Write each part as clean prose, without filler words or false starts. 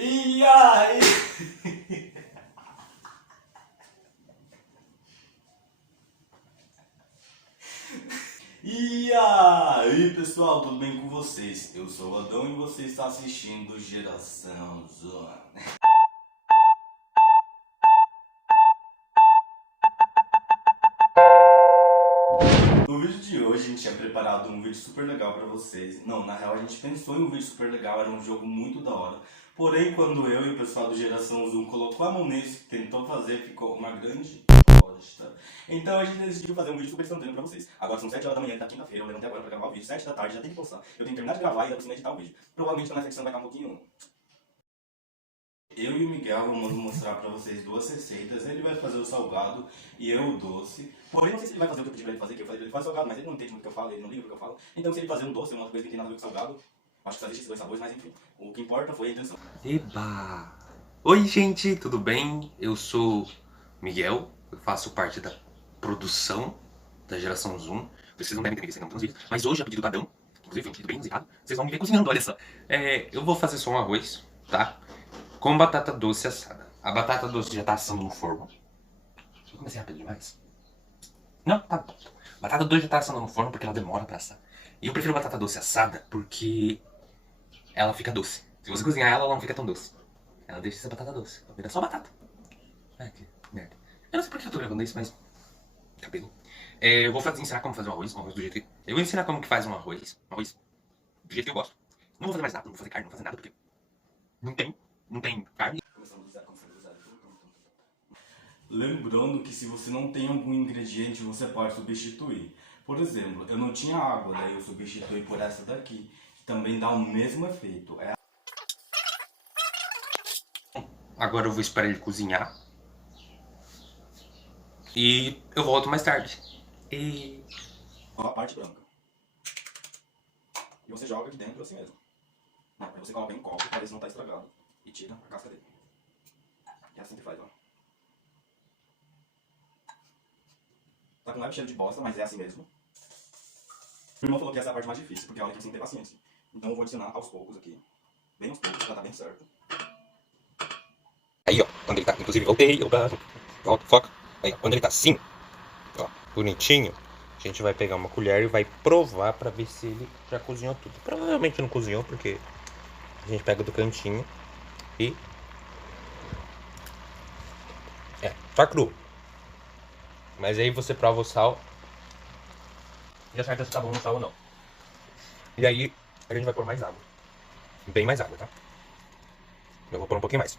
E aí? E aí, pessoal, tudo bem com vocês? Eu sou o Adão e você está assistindo Geração Zona. No vídeo de hoje a gente tinha preparado um vídeo super legal pra vocês. Não, na real a gente pensou em um vídeo super legal, era um jogo muito da hora. Porém, quando eu e o pessoal do Geração Zoom colocou a mão nisso, tentou fazer, ficou uma grande bosta. Então a gente decidiu fazer um vídeo super instantâneo pra vocês. Agora são 7 horas da manhã da quinta-feira, eu levantei agora pra gravar o vídeo. 7 da tarde, já tem que postar. Eu tenho que terminar de gravar e ainda por cima editar o vídeo. Provavelmente nessa edição vai estar um pouquinho... Eu e o Miguel vamos mostrar pra vocês duas receitas. Ele vai fazer o salgado e eu o doce. Porém, não sei se ele vai fazer o que eu pedi pra ele fazer, que eu falei pra ele fazer salgado, mas ele não entende muito o que eu falo, ele não liga o que eu falo. Então se ele fazer um doce, uma coisa que tem nada a ver com salgado, acho que só existe esses dois sabores, mas enfim. O que importa foi a intenção. Eba! Oi, gente, tudo bem? Eu sou Miguel, eu faço parte da produção da Geração Zoom. Vocês não devem ter me visto nos vídeos, mas hoje, a pedido do Adão, inclusive foi um pedido bem inusitado, vocês vão me ver cozinhando, olha só. Eu vou fazer só um arroz, tá? Com batata doce assada. A batata doce já tá assando no forno. Eu comecei rápido demais. Não, tá bom. Batata doce já tá assando no forno porque ela demora pra assar. E eu prefiro batata doce assada porque ela fica doce. Se você cozinhar ela não fica tão doce. Ela deixa de ser batata doce. Ela vira só batata. Ai, que merda. Eu não sei por que eu tô gravando isso, mas... cabelo. Eu vou ensinar como fazer um arroz do jeito que... Eu vou ensinar como que faz um arroz do jeito que eu gosto. Não vou fazer mais nada, não vou fazer carne, não vou fazer nada, porque... Não tem carne. Lembrando que se você não tem algum ingrediente, você pode substituir. Por exemplo, eu não tinha água, daí eu substituí por essa daqui, que também dá o mesmo efeito. Agora eu vou esperar ele cozinhar. E eu volto mais tarde. E... a parte branca. E você joga aqui dentro assim mesmo. Aí você coloca em copo para ver se não tá estragado. E tira a casca dele. E é assim que faz, ó. Tá com leve cheiro de bosta, mas é assim mesmo. O irmão falou que essa é a parte mais difícil, porque é a hora que você tem que ter paciência. Então eu vou adicionar aos poucos aqui. Bem aos poucos, pra tá bem certo. aí, ó, quando ele tá... Inclusive, voltei, volta, foca. Aí, ó, quando ele tá assim, ó, bonitinho, a gente vai pegar uma colher e vai provar pra ver se ele já cozinhou tudo. Provavelmente não cozinhou, porque a gente pega do cantinho e... tá cru. Mas aí você prova o sal e acerta se tá bom no sal ou não. E aí a gente vai pôr mais água. Bem mais água, tá? Eu vou pôr um pouquinho mais.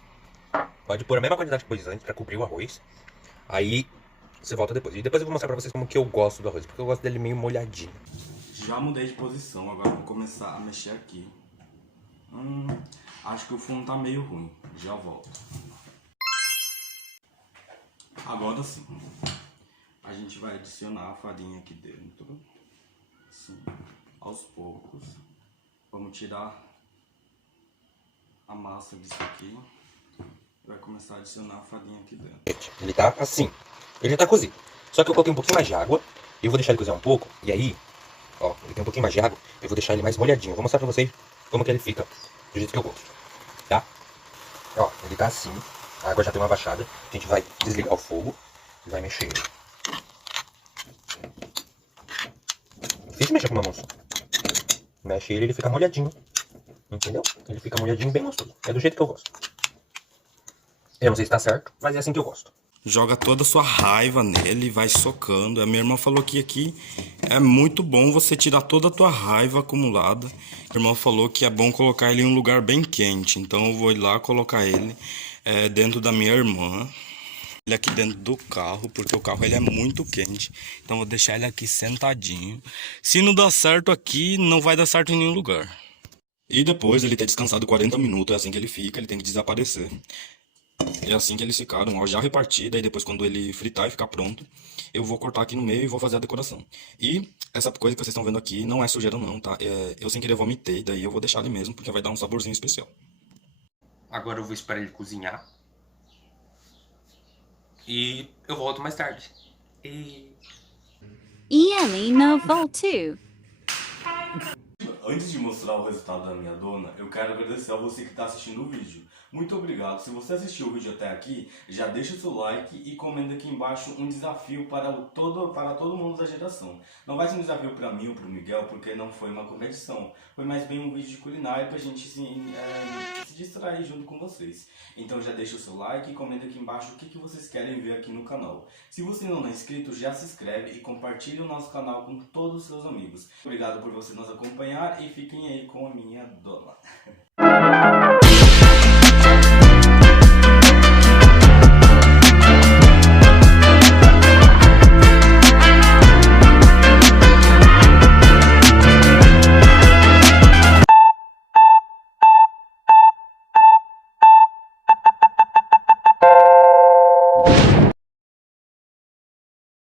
Pode pôr a mesma quantidade que pôs antes pra cobrir o arroz. Aí você volta depois. E depois eu vou mostrar pra vocês como que eu gosto do arroz, porque eu gosto dele meio molhadinho. Já mudei de posição, agora vou começar a mexer aqui. Acho que o fundo tá meio ruim. Já volto. Agora sim. A gente vai adicionar a farinha aqui dentro. Assim, aos poucos. Vamos tirar a massa disso aqui. Vai começar a adicionar a farinha aqui dentro. Ele tá assim. Ele já tá cozido. Só que eu coloquei um pouquinho mais de água. E eu vou deixar ele cozinhar um pouco. E aí, ó, ele tem um pouquinho mais de água. Eu vou deixar ele mais molhadinho. Eu vou mostrar pra vocês como que ele fica do jeito que eu gosto. Tá? Ó, ele tá assim. A água já tem uma baixada. A gente vai desligar o fogo. E vai mexer ele. Difícil mexer com uma mão só. Mexe ele fica molhadinho. Entendeu? Ele fica molhadinho bem gostoso. É do jeito que eu gosto. Eu não sei se tá certo, mas é assim que eu gosto. Joga toda a sua raiva nele e vai socando. A minha irmã falou que aqui é muito bom você tirar toda a tua raiva acumulada. A irmã falou que é bom colocar ele em um lugar bem quente. Então eu vou ir lá colocar ele dentro da minha irmã. Ele aqui dentro do carro, porque o carro ele é muito quente. Então eu vou deixar ele aqui sentadinho. Se não dá certo aqui, não vai dar certo em nenhum lugar. E depois ele ter descansado 40 minutos, é assim que ele fica, ele tem que desaparecer. É assim que eles ficaram, ó, já repartida. E depois quando ele fritar e ficar pronto, eu vou cortar aqui no meio e vou fazer a decoração. E essa coisa que vocês estão vendo aqui não é sujeira não, tá? Eu sem querer vomitei, daí eu vou deixar ali mesmo, porque vai dar um saborzinho especial. Agora eu vou esperar ele cozinhar. E eu volto mais tarde. E ele não voltou. Antes de mostrar o resultado da minha dona, eu quero agradecer a você que está assistindo o vídeo. Muito obrigado. Se você assistiu o vídeo até aqui, já deixa o seu like e comenta aqui embaixo um desafio para todo mundo da geração. Não vai ser um desafio para mim ou para o Miguel, porque não foi uma competição. Foi mais bem um vídeo de culinária para a gente se distrair junto com vocês. Então já deixa o seu like e comenta aqui embaixo o que vocês querem ver aqui no canal. Se você não é inscrito, já se inscreve e compartilha o nosso canal com todos os seus amigos. Obrigado por você nos acompanhar e fiquem aí com a minha dona.